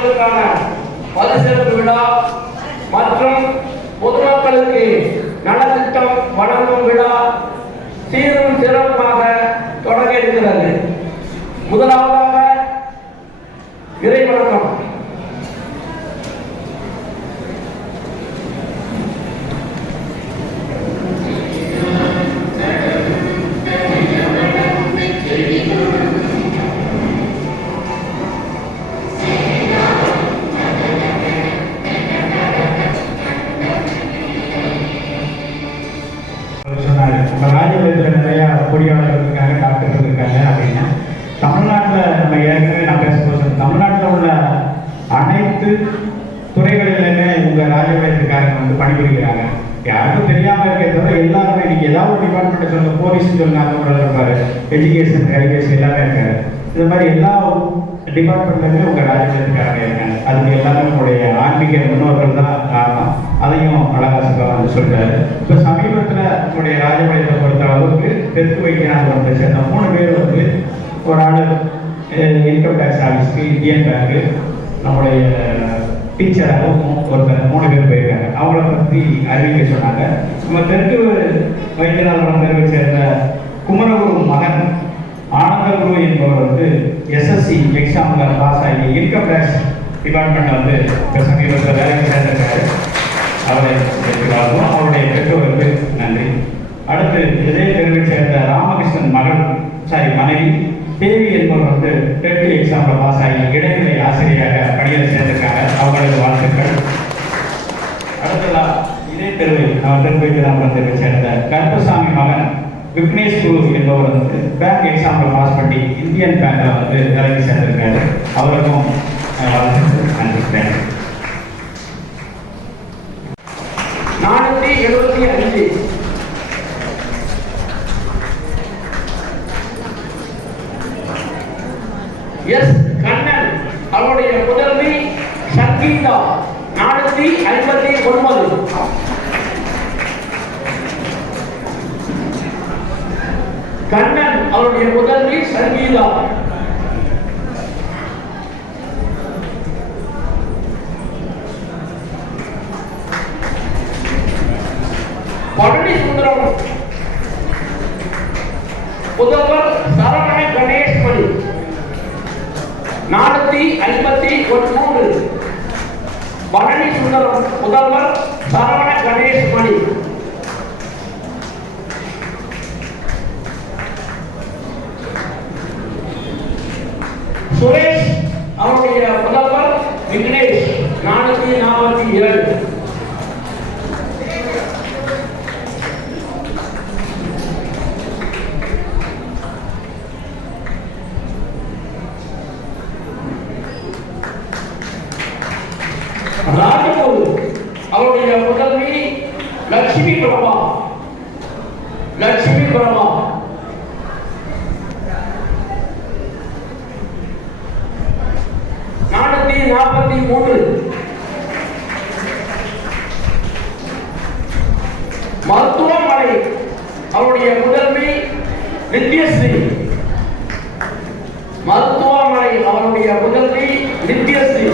மாணவர்களுக்கான பரிசளிப்பு விழா மற்றும் பொதுமக்களுக்கு நலத்திட்டம் வழங்கும் விழா சீரும் சிறப்பாக தொடங்க இருக்கிறது. முதலாவதாக இறைவணக்கம். ராஜபாளையத்தில் நிறையா பொறியாளர்கள் இருக்காங்க, டாக்டர்கள் இருக்காங்க. அப்படின்னா தமிழ்நாட்டில் நம்ம ஏற்கனவே நான் பேசும்போது தமிழ்நாட்டில் உள்ள அனைத்து துறைகளிலுமே உங்கள் ராஜபாளையத்துக்காரங்க வந்து பணிபுரிகிறாங்க. யாருக்கும் தெரியாமல் இருக்கிற தவிர எல்லாருமே இன்னைக்கு ஏதாவது ஒரு டிபார்ட்மெண்ட்டை சொல்லுங்க, போலீஸ் சொல்லுங்க, அந்த முறையில் இருப்பாரு, எஜுகேஷன், ரயில்வேஸ் எல்லாமே இருக்காரு. இந்த மாதிரி எல்லா டிபார்ட்மெண்ட்லேயுமே உங்கள் ராஜபாளையத்துக்காரங்க இருக்காங்க. அதுக்கு எல்லாமே உங்களுடைய ஆன்மீக முன்னோர்கள் தான் காரணம். அதையும் அழகாசுக்கா வந்து சொல்றாரு. இப்போ சமீபத்தில் உங்களுடைய ராஜபாளையத்தை பொறுத்த அளவுக்கு தெற்கு வைத்தியநாதபுரத்தை சேர்ந்த 3 பேர் வந்து ஒரு ஆள் இன்கம் டேக்ஸ் ஆஃபீஸ்க்கு, இந்தியன் பேங்க்கு, நம்முடைய டீச்சராகவும் ஒருத்தர் 3 பேர் போயிருக்காங்க. அவங்கள பற்றி அறிவிக்க சொன்னாங்க. நம்ம தெற்கு வைத்தியநாதபுரம் தெருவை சேர்ந்த குமரகுரு மகன் ஆனந்தகுரு என்பவர் வந்து எஸ்எஸ்சி எக்ஸாமில் பாஸ் ஆகி இன்கம் டேக்ஸ் டிபார்ட்மெண்ட் வந்து சமீபத்தில் வேலைக்கு சேர்ந்திருக்காரு. அவரை வாழ்வோம். அவருடைய பெற்றோருக்கு நன்றி. அடுத்து இதே தெருவை சேர்ந்த ராமகிருஷ்ணன் மனைவி தேவி என்பவர் வந்து டெட் எக்ஸாமில் பாஸ் ஆகி இடைநிலை ஆசிரியராக பணியில் சேர்ந்திருக்காங்க. அவங்களுக்கு வாழ்த்துக்கள். அடுத்ததா இதே தெருவை தெருவை சேர்ந்த கருப்பசாமி மகன் விக்னேஷ் குரு என்பவர் வந்து பேங்க் எக்ஸாமில் பாஸ் பண்ணி இந்தியன் பேங்கில் வந்து வேலைக்கு சேர்ந்திருக்காரு. அவருக்கும் வாழ்த்துக்கள். நன்றி. 475 எஸ் கண்ணன் அவருடைய முதல்வி சங்கீதா 459. கண்ணன் அவருடைய முதல்வி சங்கீதா. பழனி சுந்தரம் புதல்வர் சரவண கணேஷ்மணி 453. பழனி சுந்தரம் புதல்வர் சரவண கணேஷ்மணி. சுரேஷ் அவருடைய புதல்வர் விக்னேஷ் 442. ராஜகுரு அவருடைய முதல்வி லட்சுமி பிரபா 443. மருத்துவமனை அவருடைய முதல்வி நித்யஸ்ரீ. மருத்துவமனை அவருடைய முதல்வி நித்யஸ்ரீ.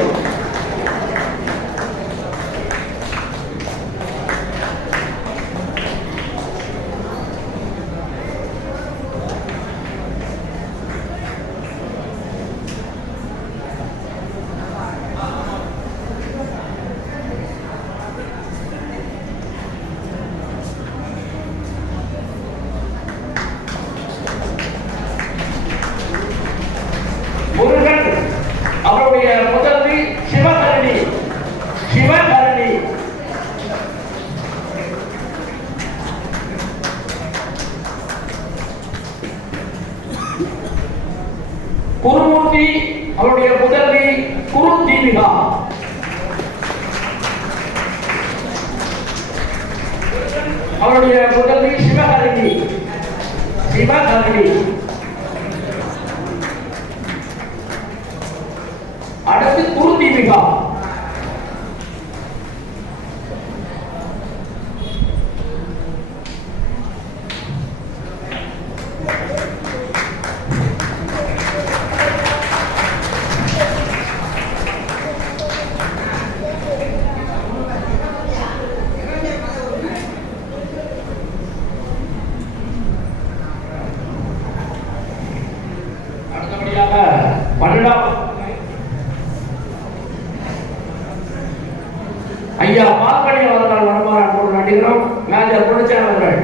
முருகன் அவருடைய முதல்வி சிவகரணி. குருமூர்த்தி அவருடைய முதல்வி குரு தீபிகா. அவருடைய முதல்வி சிவகரணி. அடுத்து குரு தீபிகா. ஐயா பால்கனி அவர்கள் வருமாறு நடிகரும் மேஜர் புனிச்சான் அவர்கள்.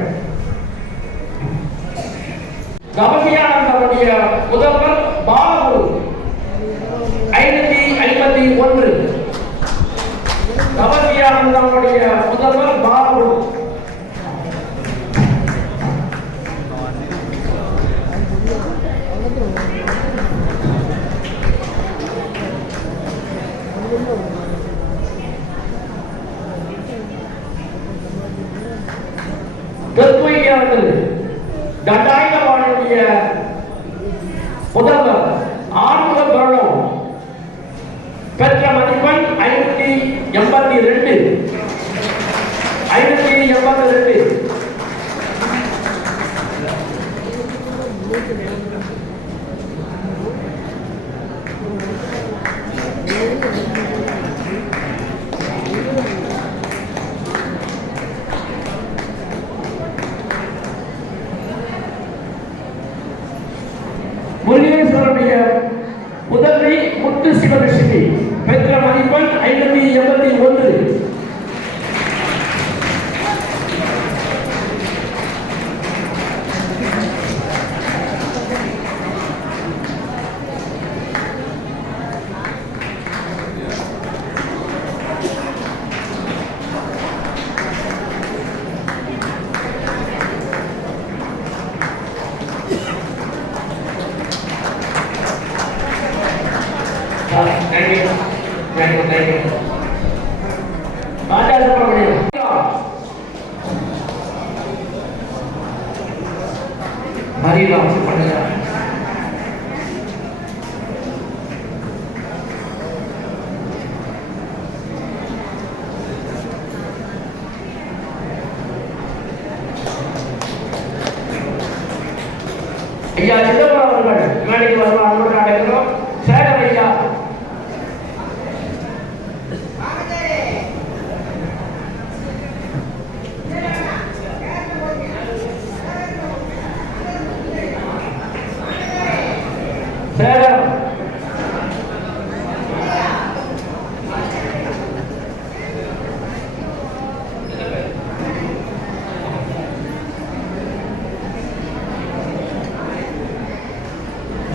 கவனியானந்தருடைய முதல்வர் பாபு 551. கவனியானந்தருடைய முதல்வர் பாபு. தெற்குவையாளர்கள் தண்டாயுதபாணியுடைய முதல்வர் ஆறுமுக பரணம் பெற்ற மதிப்பெண் 582. 582. முருகேஸ்வரனுடைய முதல்வி முத்து சிவலட்சுமி பெற்ற மதிப்பெண் 581. ஐயா சிதம்பரம் அவர்கள் மேடைக்கு வருவார். அன்புடன் அழைக்கிறோம். சேகர் ஐயா. சேகர்.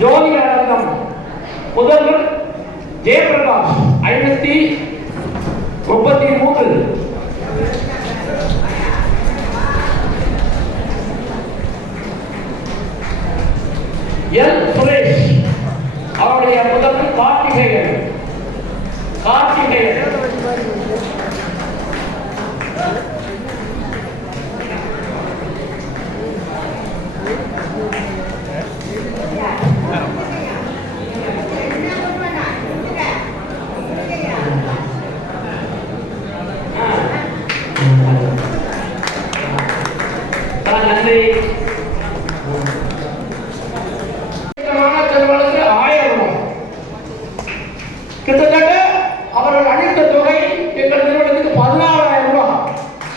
ஜோதி ஆனந்தம் முதல்வர் ஜெயபிரகாஷ் 533. எல் சுரேஷ் அவருடைய முதல்வர் கார்த்திகேயன். நன்றி. செல்வனுக்கு 1000 ரூபாய். கிட்டத்தட்ட அவர்கள் அளித்த தொகை எங்கள் நிறுவனத்துக்கு 16,000 ரூபாய்.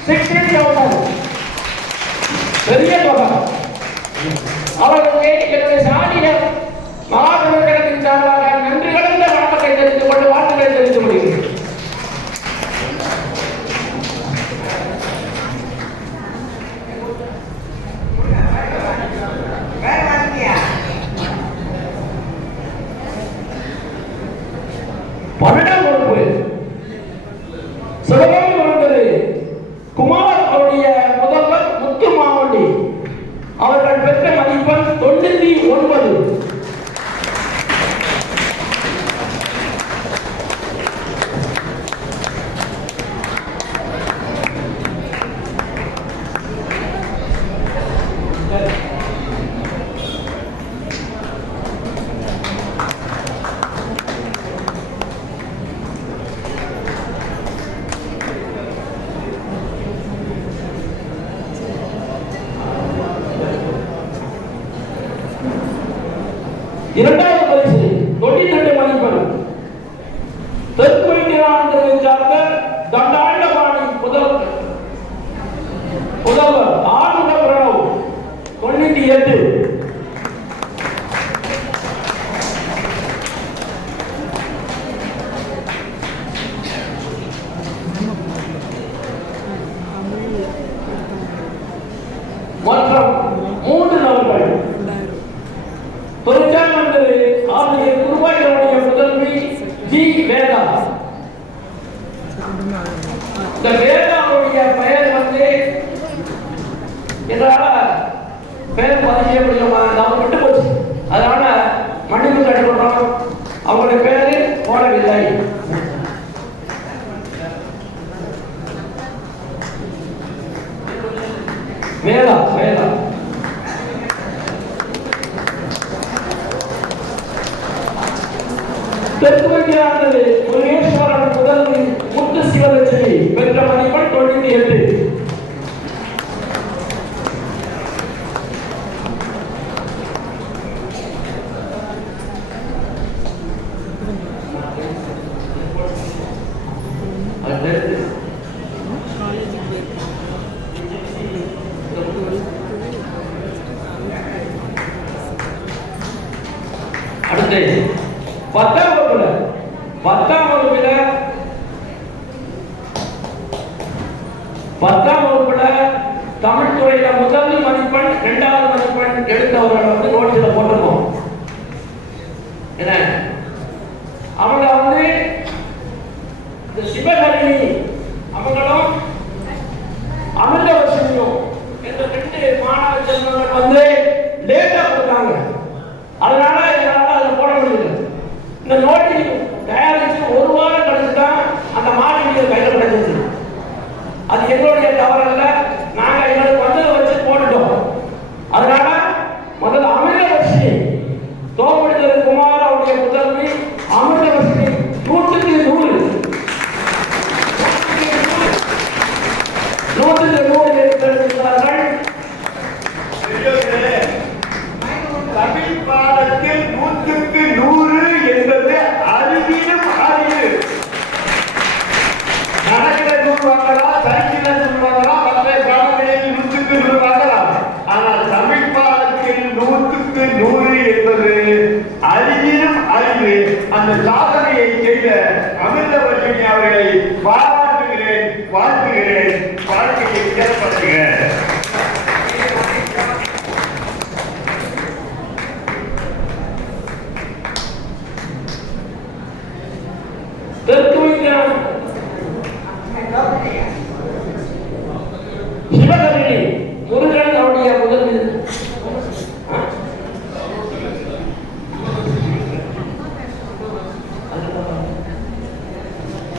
16,000. பெரிய தொகை. அவர்களுக்கு என்னுடைய சாதிகள் மகாசபை கழகத்தின் சார்பாக நன்றி கலந்த வணக்கத்தை தெரிவித்துக் கொண்டு வாழ்த்துக்களை தெரிவித்துக் கொள்கிறேன். பன்னெண்டாம் வகுப்பு சிவகாமி வளர்ந்தது குமார் அவருடைய முதல்வர் முத்து மாவண்டி அவர்கள் பெற்ற மதிப்பெண் 99. இரண்டாவது பரிசு 92 மதிப்பெண் தெற்குவையானந்தரை சார்ந்த தண்டாயுதபாணி முதல்வர் ஆறுமுக பிரணவ் 98. இந்த வேதாவுடைய பெயர் வந்து என்னால பெயர் பதிவு செய்ய முடியுமா? நாம விட்டு போச்சு. அதனால மன்னிப்பு கேட்டுக்கொள்றோம். அவங்களுடைய பேரு போடவில்லை. வேதா வேதா தெற்குவந்தியானது முருகேஸ்வரன் முதல் முத்து சிவலட்சுமி பெற்ற மதிப்பெண் 98. அடுத்து 10ஆம் வகுப்புல தமிழ் துறையில முதல் மதிப்பெண் 2வது மதிப்பெண் எடுத்தவர்கள் வந்து நோட்ஸ்ல போட்டிருக்கோம். என்ன அவங்க வந்து இந்த சிவகரணி அவங்களும் அமிர்தவர்ஷினியும் என்ற 2 மாணவ செல்வங்கள் வந்து லேட்டா கொடுத்தாங்க. அதனால எங்களால் அதில் போட முடியல. இந்த நோட்டீஸ் தயாரிச்சு 1 வாரம் கழிச்சு தான் அந்த மாநில கையில் கிடைச்சிச்சு. அது எங்களுடைய தவறல்ல. நாங்கள் எங்களுக்கு வந்ததை வச்சு போட்டுட்டோம். அதனால முதல்ல அமிர்தவர்ஷினி தோப்படுதல் குமார் அவருடைய முதல்வி அமிர்தவர்ஷினி 100க்கு 100 எடுத்திருக்கிறார்கள். தமிழ் பாடத்தில் 100க்கு 100 என்பது அறிவிலும் அறிவு. கணக்கில 100 வாங்கலாம், சைக்கிள 100 வாங்கலாம், மற்ற பாடங்களில் 100க்கு 100 வாங்கலாம். ஆனால் தமிழ் பாடத்தில் 100க்கு 100 என்பது அறிவிலும் அறிவு. அந்த சாதனையை செய்த அமிர்தவர்ஷினி அவர்களை பாராட்டுகிறேன், வாழ்த்துகிறேன்.